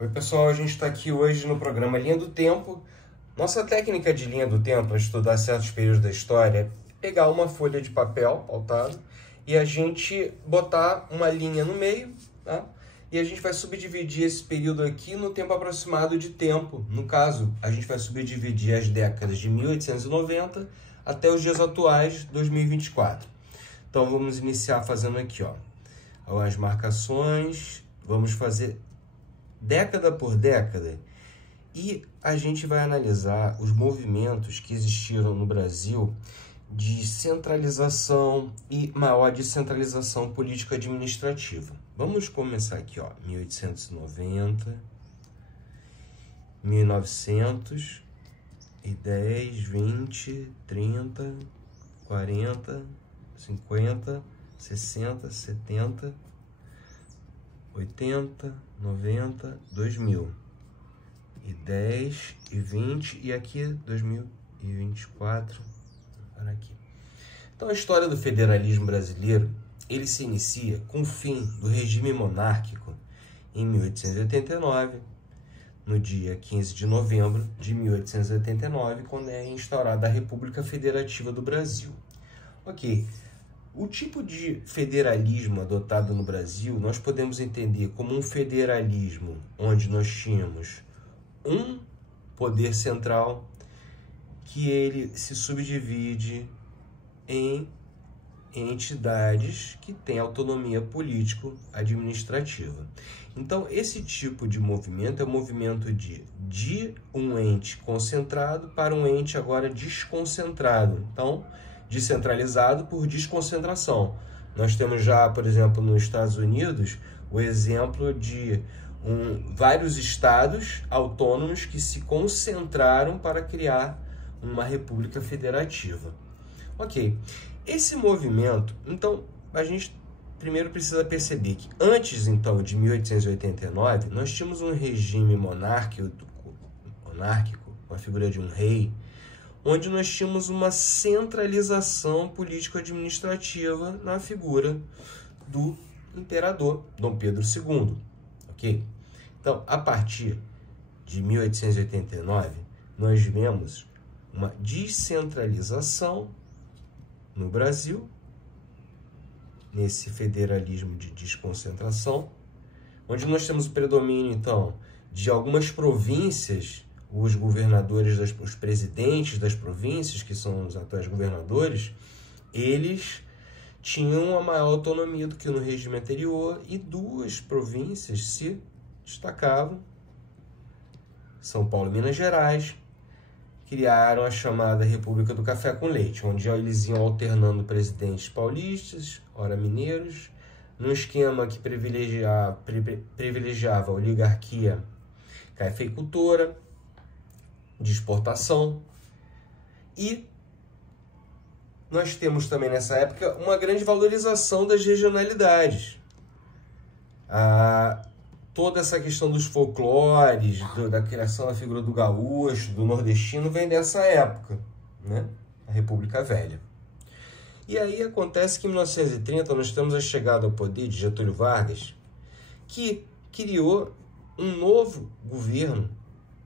Oi pessoal, a gente está aqui hoje no programa Linha do Tempo. Nossa técnica de linha do tempo para estudar certos períodos da história é pegar uma folha de papel pautado e a gente botar uma linha no meio, tá? E a gente vai subdividir esse período aqui no tempo aproximado de tempo. No caso, a gente vai subdividir as décadas de 1890 até os dias atuais, 2024. Então vamos iniciar fazendo aqui, ó, as marcações, vamos fazer década por década e a gente vai analisar os movimentos que existiram no Brasil de centralização e maior descentralização política administrativa. Vamos começar aqui, ó, 1890, 1900 e 10, 20, 30, 40, 50, 60, 70, 80, 90, 2000 e 10 e 20 e aqui 2024. Para aqui. Então a história do federalismo brasileiro, ele se inicia com o fim do regime monárquico em 1889, no dia 15 de novembro de 1889, quando é instaurada a República Federativa do Brasil. Ok. O tipo de federalismo adotado no Brasil, nós podemos entender como um federalismo onde nós tínhamos um poder central que ele se subdivide em entidades que têm autonomia político-administrativa. Então, esse tipo de movimento é o movimento de um ente concentrado para um ente agora desconcentrado. Então, descentralizado por desconcentração. Nós temos já, por exemplo, nos Estados Unidos, o exemplo de vários estados autônomos que se concentraram para criar uma república federativa. Ok, esse movimento, então, a gente primeiro precisa perceber que antes, então, de 1889, nós tínhamos um regime monárquico, com a figura de um rei, onde nós tínhamos uma centralização político-administrativa na figura do imperador Dom Pedro II, ok? Então, a partir de 1889, nós vemos uma descentralização no Brasil, nesse federalismo de desconcentração, onde nós temos o predomínio, então, de algumas províncias, os governadores, os presidentes das províncias, que são os atuais governadores, eles tinham uma maior autonomia do que no regime anterior e duas províncias se destacavam, São Paulo e Minas Gerais, criaram a chamada República do Café com Leite, onde eles iam alternando presidentes paulistas, ora mineiros, num esquema que privilegiava a oligarquia cafeicultora, de exportação. E nós temos também nessa época uma grande valorização das regionalidades. Toda essa questão dos folclores, da criação da figura do gaúcho, do nordestino, vem dessa época, né? A República Velha. E aí acontece que em 1930 nós temos a chegada ao poder de Getúlio Vargas, que criou um novo governo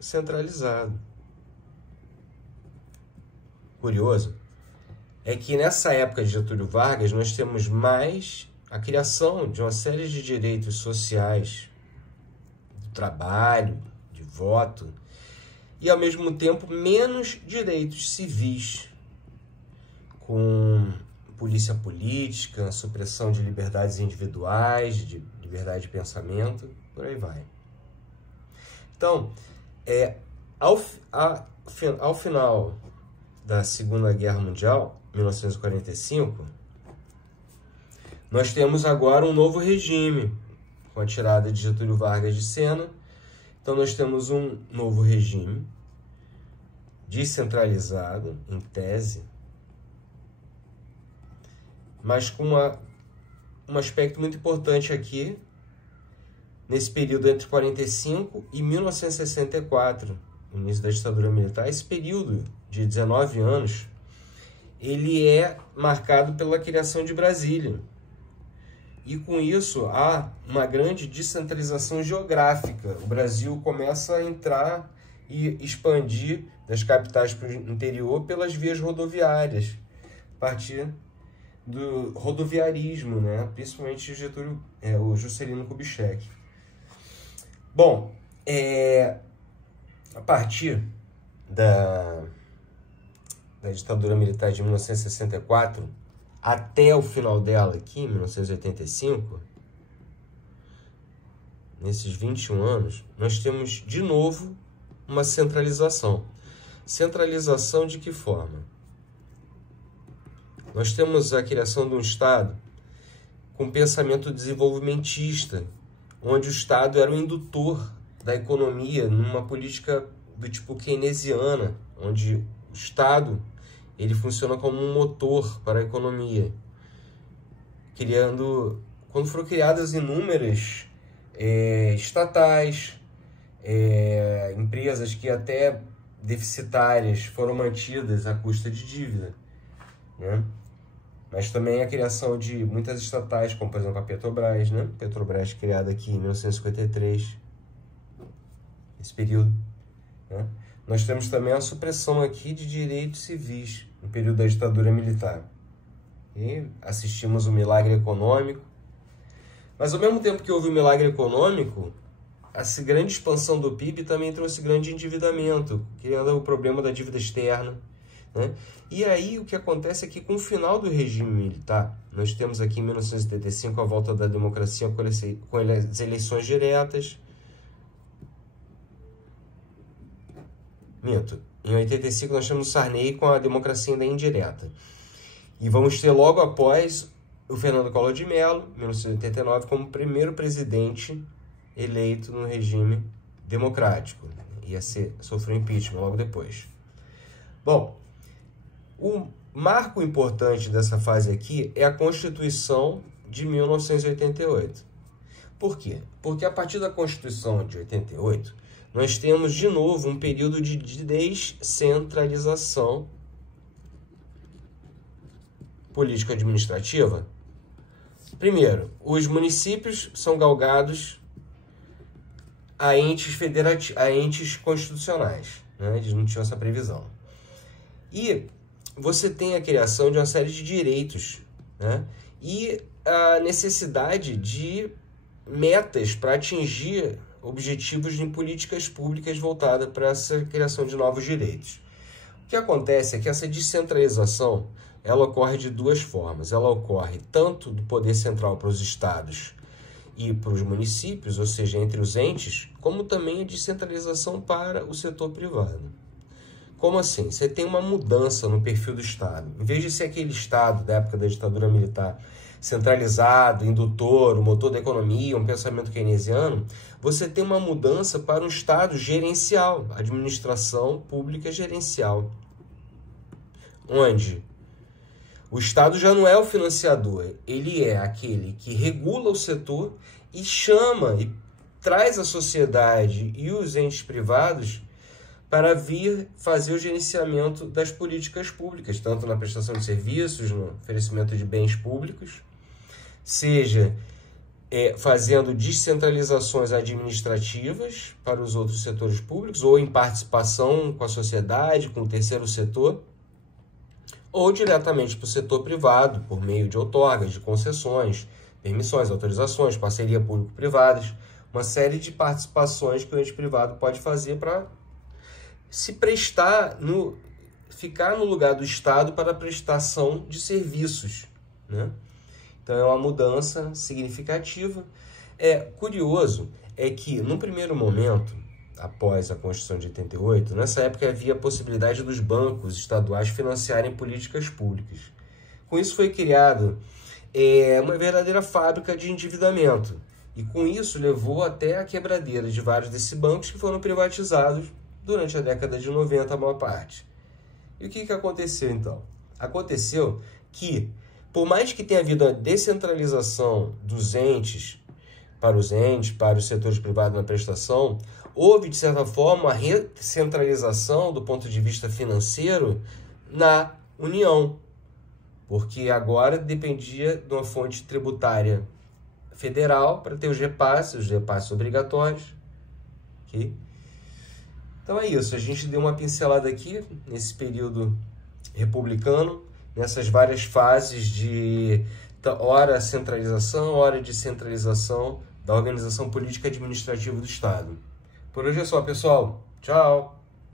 centralizado. Curioso é que nessa época de Getúlio Vargas nós temos mais a criação de uma série de direitos sociais, trabalho, de voto, e ao mesmo tempo menos direitos civis, com polícia política, supressão de liberdades individuais, de liberdade de pensamento, por aí vai. Então, ao final da Segunda Guerra Mundial, 1945, nós temos agora um novo regime, com a tirada de Getúlio Vargas de cena. Então, nós temos um novo regime descentralizado, em tese, mas com um aspecto muito importante aqui, nesse período entre 45 e 1964, início da ditadura militar. Esse período de 19 anos, ele é marcado pela criação de Brasília. e com isso há uma grande descentralização geográfica. O Brasil começa a entrar e expandir das capitais para o interior pelas vias rodoviárias, a partir do rodoviarismo, né? Principalmente o Juscelino Kubitschek. Bom, a partir da ditadura militar de 1964 até o final dela aqui, em 1985, nesses 21 anos, nós temos de novo uma centralização. Centralização de que forma? Nós temos a criação de um Estado com pensamento desenvolvimentista, onde o Estado era o indutor da economia numa política do tipo keynesiana, onde o Estado ele funciona como um motor para a economia, quando foram criadas inúmeras estatais, empresas que até deficitárias foram mantidas à custa de dívida, né? Mas também a criação de muitas estatais, como por exemplo a Petrobras, né? Petrobras criada aqui em 1953, esse período, né? Nós temos também a supressão aqui de direitos civis no período da ditadura militar. E assistimos o milagre econômico. Mas ao mesmo tempo que houve o milagre econômico, essa grande expansão do PIB também trouxe grande endividamento, criando o problema da dívida externa, né? E aí o que acontece é que com o final do regime militar, nós temos aqui em 1975 a volta da democracia com as eleições diretas. Em 85 nós temos Sarney com a democracia ainda indireta. E vamos ter logo após o Fernando Collor de Mello, 1989, como primeiro presidente eleito no regime democrático. Ia sofrer impeachment logo depois. Bom, o marco importante dessa fase aqui é a Constituição de 1988. Por quê? Porque a partir da Constituição de 88, nós temos de novo um período de descentralização político-administrativa. Primeiro, os municípios são galgados a entes constitucionais, né? Eles não tinham essa previsão. E você tem a criação de uma série de direitos, né? E a necessidade de metas para atingir objetivos em políticas públicas voltadas para essa criação de novos direitos. O que acontece é que essa descentralização ela ocorre de duas formas. Ela ocorre tanto do poder central para os estados e para os municípios, ou seja, entre os entes, como também a descentralização para o setor privado. Como assim? Você tem uma mudança no perfil do Estado. Em vez de ser aquele Estado da época da ditadura militar centralizado, indutor, o motor da economia, um pensamento keynesiano, você tem uma mudança para um Estado gerencial, administração pública gerencial, onde o Estado já não é o financiador, ele é aquele que regula o setor e chama e traz a sociedade e os entes privados para vir fazer o gerenciamento das políticas públicas, tanto na prestação de serviços, no oferecimento de bens públicos, seja fazendo descentralizações administrativas para os outros setores públicos, ou em participação com a sociedade, com o terceiro setor, ou diretamente para o setor privado, por meio de outorgas, de concessões, permissões, autorizações, parceria público-privadas, uma série de participações que o ente privado pode fazer para se prestar, ficar no lugar do Estado para a prestação de serviços, né? Então é uma mudança significativa. Curioso é que, no primeiro momento, após a Constituição de 88, nessa época havia a possibilidade dos bancos estaduais financiarem políticas públicas. Com isso foi criado uma verdadeira fábrica de endividamento. E com isso levou até a quebradeira de vários desses bancos que foram privatizados durante a década de 90, a maior parte. E o que aconteceu então? Aconteceu que, por mais que tenha havido a descentralização dos entes, para os setores privados na prestação, houve, de certa forma, uma recentralização do ponto de vista financeiro na União, porque agora dependia de uma fonte tributária federal para ter os repasses obrigatórios. Okay? Então é isso, a gente deu uma pincelada aqui nesse período republicano, nessas várias fases de hora centralização, hora descentralização da organização política e administrativa do Estado. Por hoje é só, pessoal. Tchau!